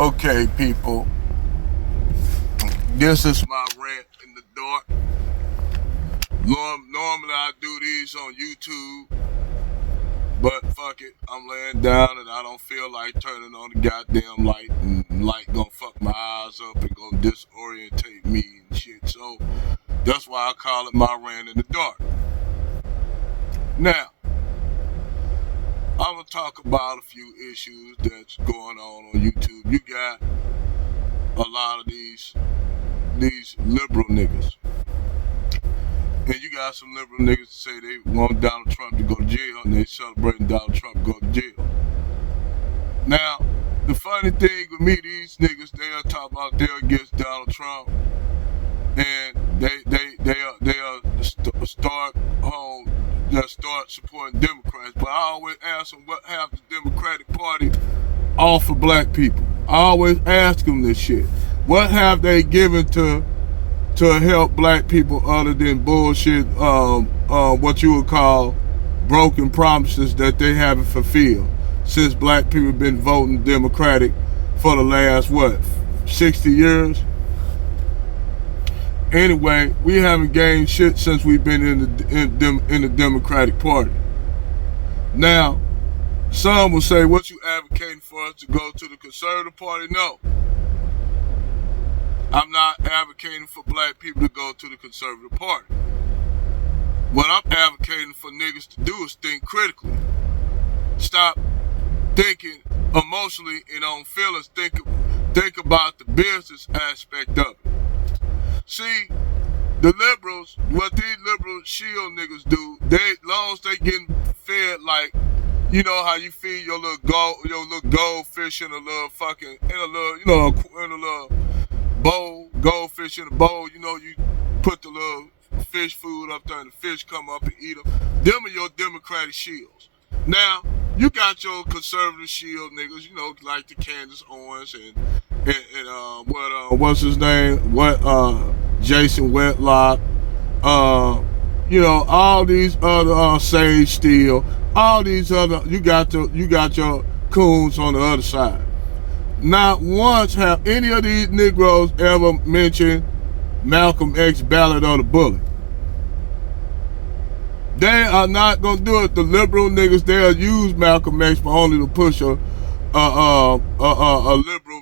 Okay, people, this is my rant in the dark. Normally I do these on YouTube, but fuck it, I'm laying down and I don't feel like turning on the goddamn light, and light gonna fuck my eyes up and gonna disorientate me and shit. So that's why I call it my rant in the dark. Now, I'm gonna talk about a few issues that's going on YouTube. You got a lot of these liberal niggas. And you got some liberal niggas that say they want Donald Trump to go to jail and they celebrating Donald Trump to go to jail. Now, the funny thing with me, these niggas, they are talking about they're against Donald Trump and they start supporting Democrats. But I always ask them what have the Democratic Party offer black people. I always ask them this shit. What have they given to help black people other than bullshit, what you would call broken promises that they haven't fulfilled since black people have been voting Democratic for the last, 60 years? Anyway, we haven't gained shit since we've been in the Democratic Party. Now, some will say, what you advocating for us to go to the Conservative Party? No. I'm not advocating for black people to go to the Conservative Party. What I'm advocating for niggas to do is think critically. Stop thinking emotionally and on feelings. Think about the business aspect of it. See, the liberals, what these liberal shield niggas do, long as they getting fed like, you know how you feed your little goldfish in a little bowl, goldfish in a bowl, you put the little fish food up there and the fish come up and eat them. Them are your Democratic shields. Now, you got your conservative shield niggas, like the Candace Owens and what's his name? Jason Whitlock, all these other Sage Steele, all these other, you got your coons on the other side. Not once have any of these Negroes ever mentioned Malcolm X Ballad of the Bullet. They are not gonna do it. The liberal niggas, they'll use Malcolm X for only to push a liberal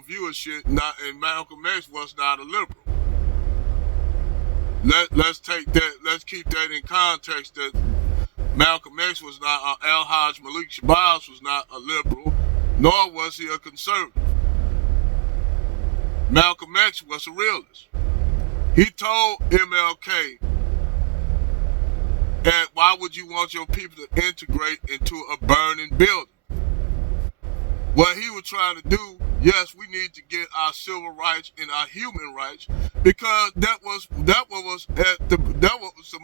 viewership. And Malcolm X was not a liberal. Let's take that. Let's keep that in context. That Malcolm X was not. Al-Haj Malik Shabazz was not a liberal, nor was he a conservative. Malcolm X was a realist. He told MLK, and why would you want your people to integrate into a burning building? What he was trying to do, yes, we need to get our civil rights and our human rights, because that was the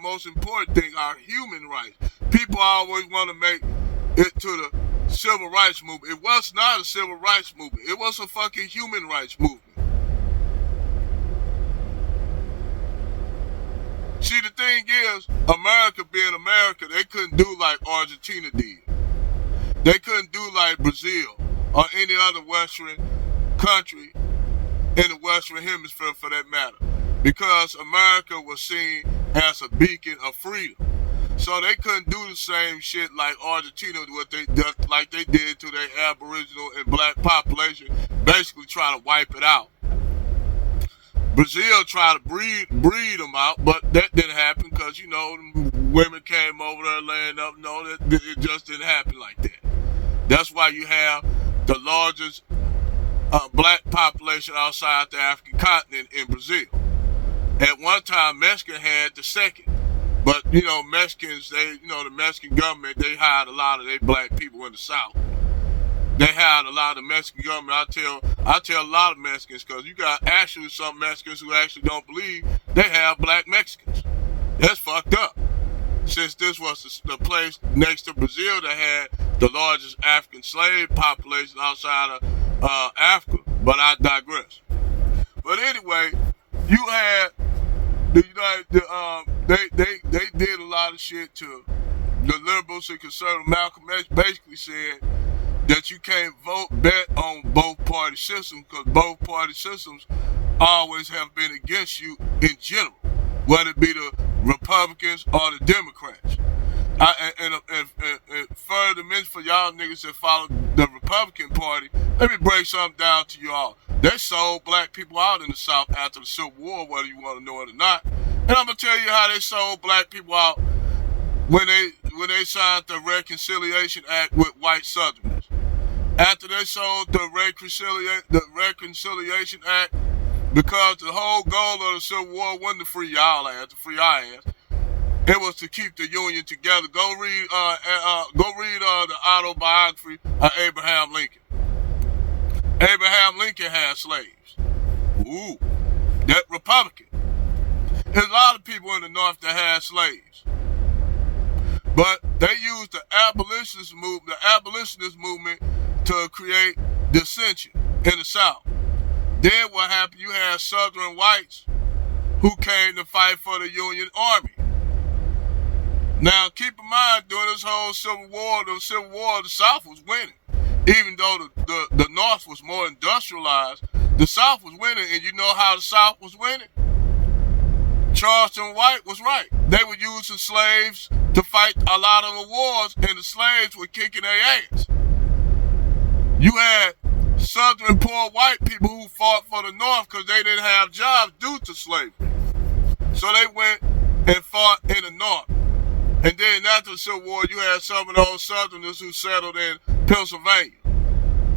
most important thing, our human rights. People always want to make it to the civil rights movement. It was not a civil rights movement. It was a fucking human rights movement. See, the thing is, America being America, they couldn't do like Argentina did. They couldn't do like Brazil or any other Western country in the Western Hemisphere for that matter, because America was seen as a beacon of freedom. So they couldn't do the same shit like Argentina, like they did to their Aboriginal and black population, basically try to wipe it out. Brazil tried to breed them out, but that didn't happen because, women came over there laying up. No, it just didn't happen like that. That's why you have the largest black population outside the African continent in Brazil. At one time, Mexico had the second. But, Mexicans, the Mexican government, they hired a lot of their black people in the South. They hired a lot of Mexican government. I tell a lot of Mexicans, because you got actually some Mexicans who actually don't believe they have black Mexicans. That's fucked up. Since this was the place next to Brazil that had the largest African slave population outside of Africa. But I digress. But anyway, you had they did a lot of shit to the liberals and conservatives. Malcolm X basically said, that you can't bet on both party systems, because both party systems always have been against you in general, whether it be the Republicans or the Democrats. And further mention for y'all niggas that follow the Republican Party, let me break something down to y'all. They sold black people out in the South after the Civil War, whether you want to know it or not. And I'm gonna tell you how they sold black people out when they signed the Reconciliation Act with white Southerners. After they sold the Reconciliation Act, because the whole goal of the Civil War wasn't to free y'all ass, to free our ass. It was to keep the Union together. Go read the autobiography of Abraham Lincoln. Abraham Lincoln had slaves. Ooh, that Republican. There's a lot of people in the North that had slaves, but they used the abolitionist movement to create dissension in the South. Then what happened? You had Southern whites who came to fight for the Union Army. Now, keep in mind, during this whole Civil War, the South was winning. Even though the North was more industrialized, the South was winning. And you know how the South was winning? Charleston White was right. They were using slaves to fight a lot of the wars, and the slaves were kicking their ass. You had Southern poor white people who fought for the North because they didn't have jobs due to slavery. So they went and fought in the North. And then after the Civil War, you had some of those Southerners who settled in Pennsylvania.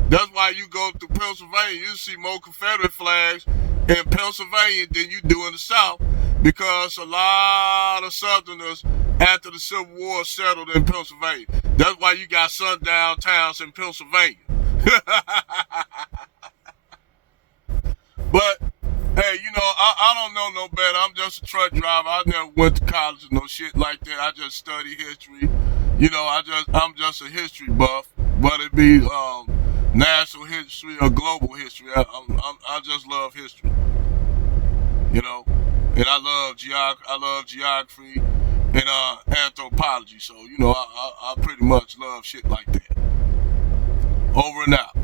That's why you go to Pennsylvania, you see more Confederate flags in Pennsylvania than you do in the South, because a lot of Southerners after the Civil War settled in Pennsylvania. That's why you got sundown towns in Pennsylvania. But hey, you know, I don't know no better. I'm just a truck driver. I never went to college or no shit like that. I just study history. You know, I'm just a history buff, whether it be national history or global history. I just love history. You know, and I love geography and anthropology. So, you know, I pretty much love shit like that. Over and out.